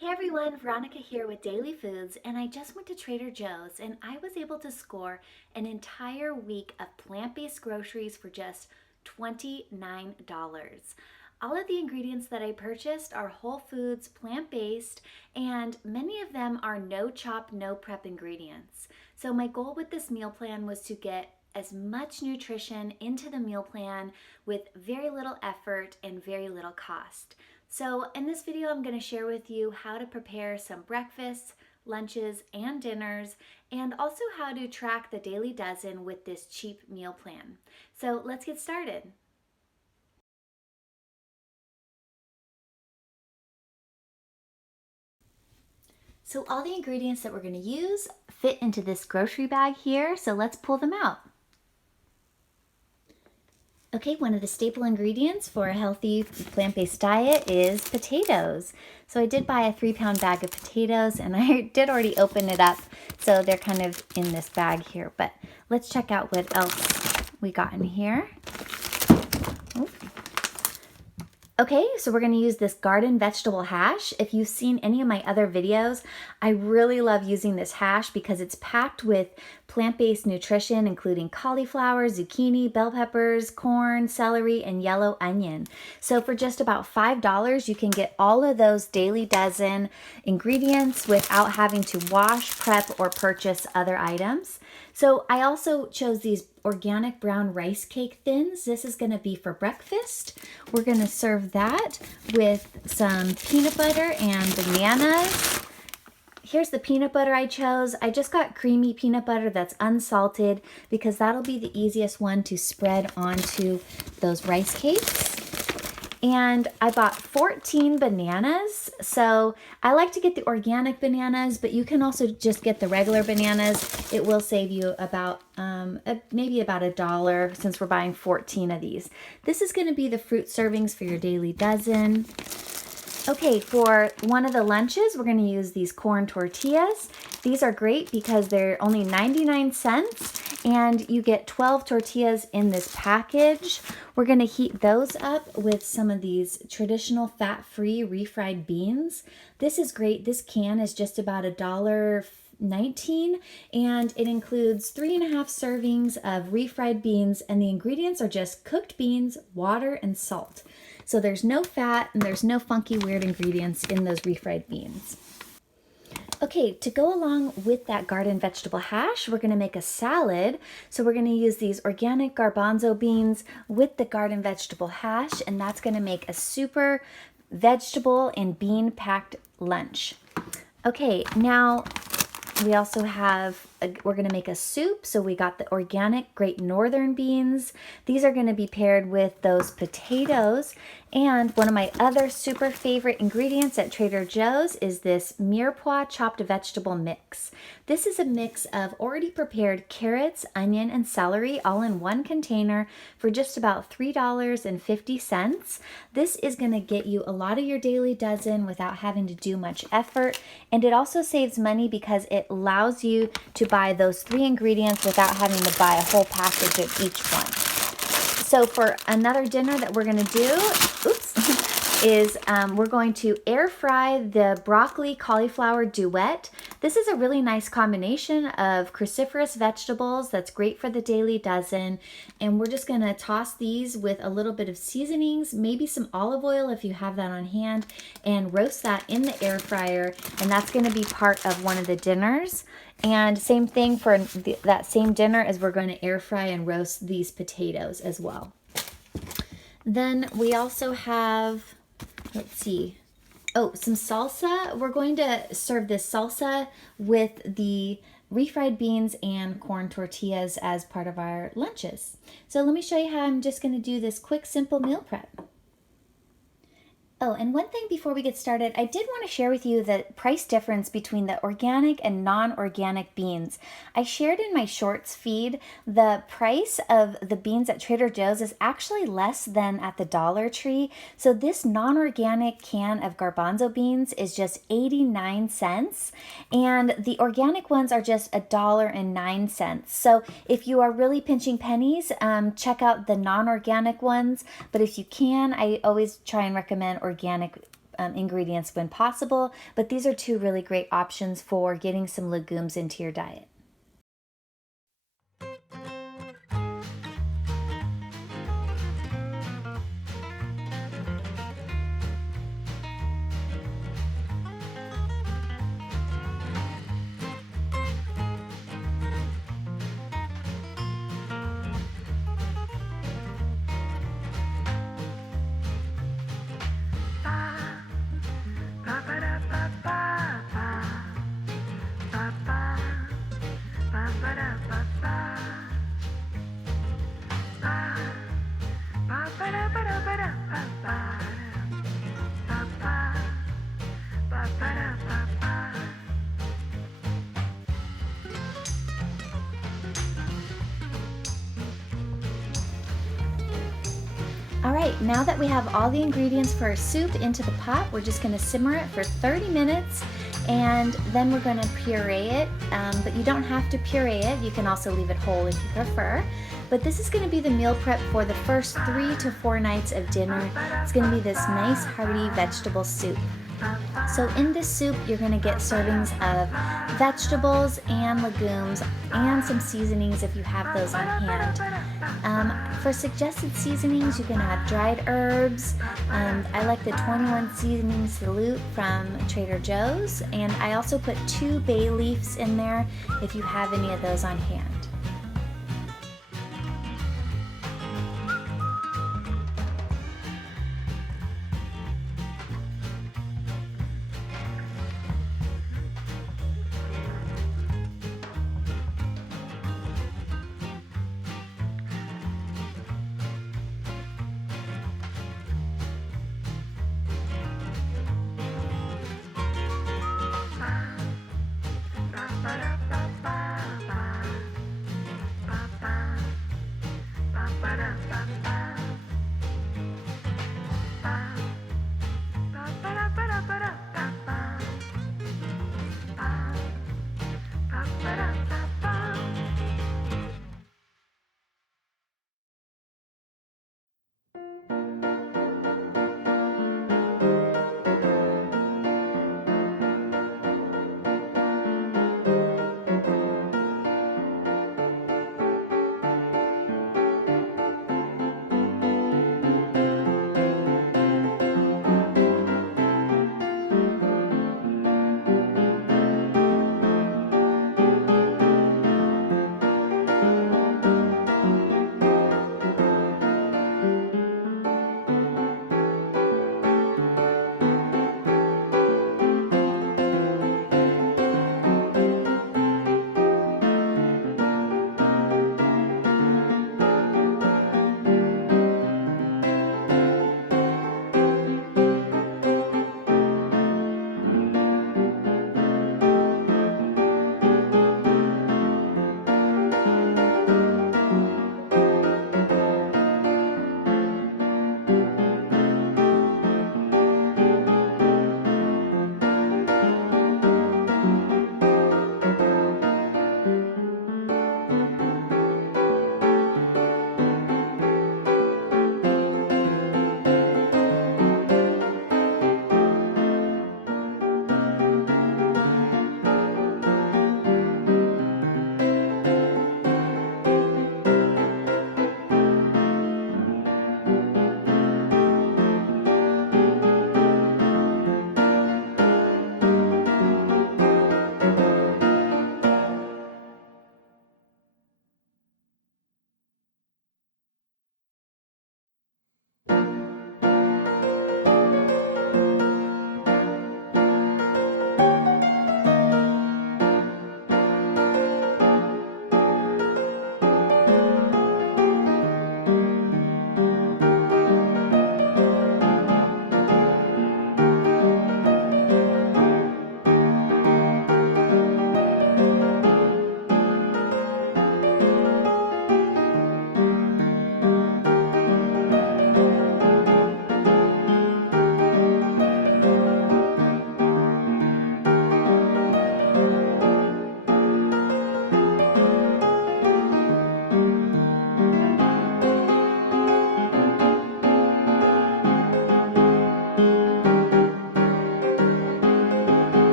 Hey everyone, Veronica here with Daily Foods, and I just went to Trader Joe's and I was able to score an entire week of plant-based groceries for just $29. All of the ingredients that I purchased are whole foods, plant-based, and many of them are no chop, no prep ingredients. So my goal with this meal plan was to get as much nutrition into the meal plan with very little effort and very little cost. So in this video, I'm going to share with you how to prepare some breakfasts, lunches, and dinners, and also how to track the daily dozen with this cheap meal plan. So let's get started. So all the ingredients that we're going to use fit into this grocery bag here, so let's pull them out. Okay, one of the staple ingredients for a healthy plant-based diet is potatoes. So I did buy a 3-pound bag of potatoes and I did already open it up. So they're kind of in this bag here, but let's check out what else we got in here. Okay, so we're going to use this garden vegetable hash. If you've seen any of my other videos, I really love using this hash because it's packed with plant-based nutrition, including cauliflower, zucchini, bell peppers, corn, celery, and yellow onion. So for just about $5, you can get all of those daily dozen ingredients without having to wash, prep, or purchase other items. So I also chose these organic brown rice cake thins. This is going to be for breakfast. We're going to serve that with some peanut butter and bananas. Here's the peanut butter I chose. I just got creamy peanut butter that's unsalted because that'll be the easiest one to spread onto those rice cakes. And I bought 14 bananas. So I like to get the organic bananas, but you can also just get the regular bananas. It will save you about maybe about $1 since we're buying 14 of these. This is going to be the fruit servings for your daily dozen. Okay, for one of the lunches, we're going to use these corn tortillas. These are great because they're only 99 cents and you get 12 tortillas in this package. We're going to heat those up with some of these traditional fat-free refried beans. This is great. This can is just about $1.19 and it includes 3.5 servings of refried beans, and the ingredients are just cooked beans, water, and salt. So there's no fat and there's no funky weird ingredients in those refried beans. Okay, to go along with that garden vegetable hash, we're going to make a salad. So we're going to use these organic garbanzo beans with the garden vegetable hash, and that's going to make a super vegetable and bean packed lunch. Okay, now we also have, we're going to make a soup. So we got the organic Great Northern beans. These are going to be paired with those potatoes. And one of my other super favorite ingredients at Trader Joe's is this Mirepoix chopped vegetable mix. This is a mix of already prepared carrots, onion, and celery all in one container for just about $3.50. This is going to get you a lot of your daily dozen without having to do much effort. And it also saves money because it allows you to buy those 3 ingredients without having to buy a whole package of each one. So for another dinner that we're going to do, is we're going to air fry the broccoli cauliflower duet. This is a really nice combination of cruciferous vegetables that's great for the daily dozen. And we're just going to toss these with a little bit of seasonings, maybe some olive oil if you have that on hand, and roast that in the air fryer. And that's going to be part of one of the dinners. And same thing for that same dinner as we're going to air fry and roast these potatoes as well. Then we also have, let's see, some salsa. We're going to serve this salsa with the refried beans and corn tortillas as part of our lunches. So let me show you how I'm just going to do this quick, simple meal prep. Oh, and one thing before we get started, I did want to share with you the price difference between the organic and non-organic beans. I shared in my shorts feed the price of the beans at Trader Joe's is actually less than at the Dollar Tree. So this non-organic can of garbanzo beans is just 89 cents and the organic ones are just $1.09. So if you are really pinching pennies, check out the non-organic ones. But if you can, I always try and recommend organic ingredients when possible, but these are two really great options for getting some legumes into your diet. All right, now that we have all the ingredients for our soup into the pot, we're just gonna simmer it for 30 minutes and then we're gonna puree it, but you don't have to puree it. You can also leave it whole if you prefer. But this is gonna be the meal prep for the first 3 to 4 nights of dinner. It's gonna be this nice hearty vegetable soup. So in this soup, you're gonna get servings of vegetables and legumes and some seasonings if you have those on hand. For suggested seasonings, you can add dried herbs. I like the 21 seasoning salute from Trader Joe's, and I also put 2 bay leaves in there if you have any of those on hand.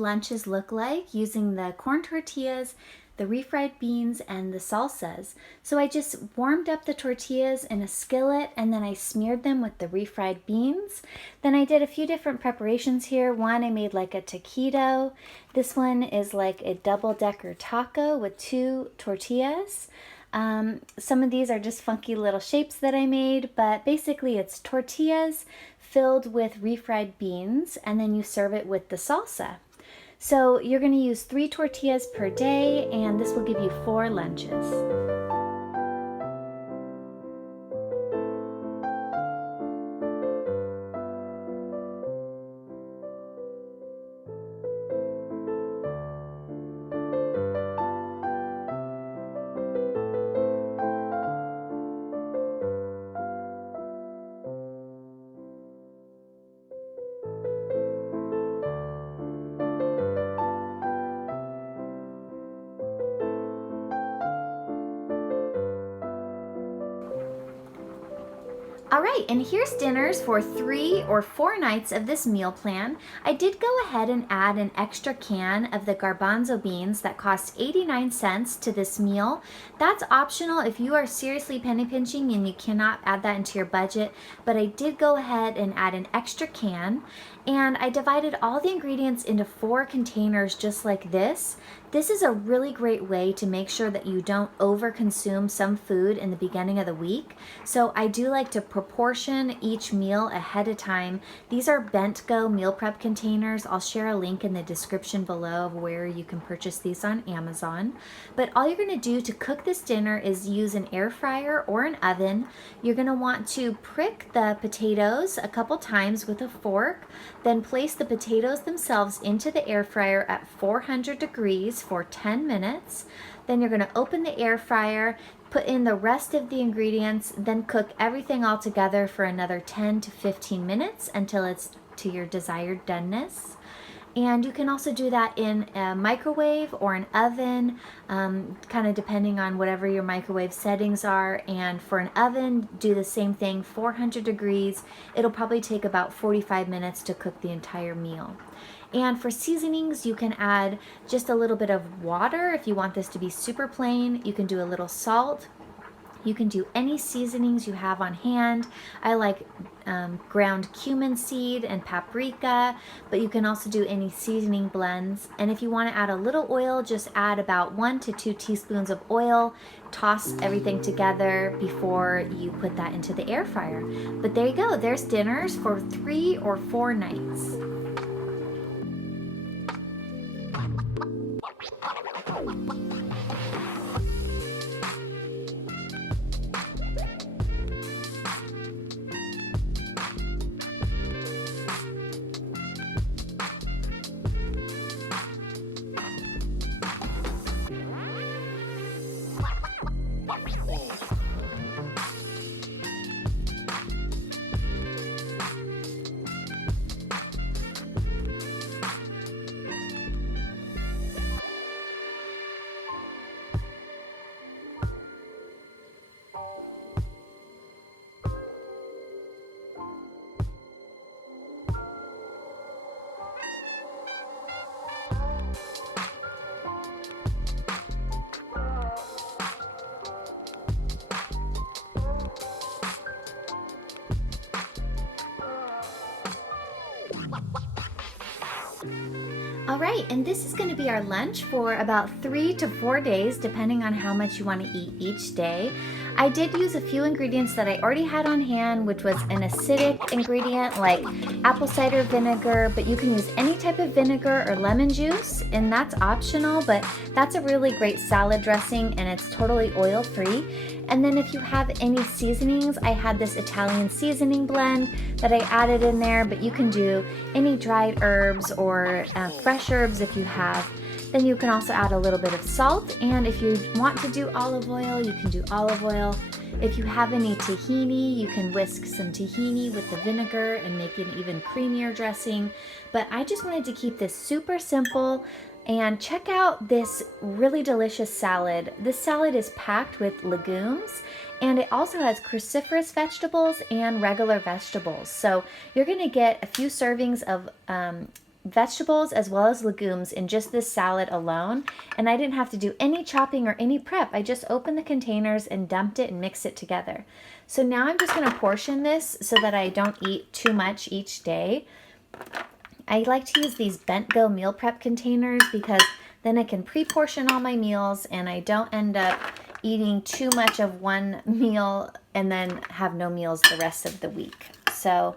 lunches look like using the corn tortillas, the refried beans, and the salsas. So I just warmed up the tortillas in a skillet and then I smeared them with the refried beans. Then I did a few different preparations here. One, I made like a taquito. This one is like a double-decker taco with 2 tortillas. Some of these are just funky little shapes that I made, but basically it's tortillas filled with refried beans, and then you serve it with the salsa. So you're going to use 3 tortillas per day, and this will give you 4 lunches. All right, and here's dinners for 3 or 4 nights of this meal plan. I did go ahead and add an extra can of the garbanzo beans that cost 89 cents to this meal. That's optional if you are seriously penny pinching and you cannot add that into your budget, but I did go ahead and add an extra can. And I divided all the ingredients into 4 containers just like this. This is a really great way to make sure that you don't over-consume some food in the beginning of the week. So I do like to proportion each meal ahead of time. These are Bent-Go meal prep containers. I'll share a link in the description below of where you can purchase these on Amazon. But all you're going to do to cook this dinner is use an air fryer or an oven. You're going to want to prick the potatoes a couple times with a fork. Then place the potatoes themselves into the air fryer at 400 degrees for 10 minutes. Then you're going to open the air fryer, put in the rest of the ingredients, then cook everything all together for another 10 to 15 minutes until it's to your desired doneness. And you can also do that in a microwave or an oven, kind of depending on whatever your microwave settings are. And for an oven, do the same thing, 400 degrees. It'll probably take about 45 minutes to cook the entire meal. And for seasonings, you can add just a little bit of water if you want this to be super plain. You can do a little salt. You can do any seasonings you have on hand. I like ground cumin seed and paprika, but you can also do any seasoning blends. And if you want to add a little oil, just add about 1 to 2 teaspoons of oil. Toss everything together before you put that into the air fryer. But there you go. There's dinners for 3 or 4 nights. All right, and this is going to be our lunch for about 3 to 4 days, depending on how much you want to eat each day. I did use a few ingredients that I already had on hand, which was an acidic ingredient like apple cider vinegar, but you can use any type of vinegar or lemon juice, and that's optional, but that's a really great salad dressing and it's totally oil-free. And then if you have any seasonings, I had this Italian seasoning blend that I added in there, but you can do any dried herbs or fresh herbs if you have. Then you can also add a little bit of salt, and if you want to do olive oil, you can do olive oil. If you have any tahini, you can whisk some tahini with the vinegar and make an even creamier dressing. But I just wanted to keep this super simple. And check out this really delicious salad. This salad is packed with legumes, and it also has cruciferous vegetables and regular vegetables. So you're going to get a few servings of vegetables as well as legumes in just this salad alone, and I didn't have to do any chopping or any prep. I just opened the containers and dumped it and mixed it together. So now I'm just going to portion this so that I don't eat too much each day. I like to use these Bent Go meal prep containers because then I can pre-portion all my meals and I don't end up eating too much of one meal and then have no meals the rest of the week. So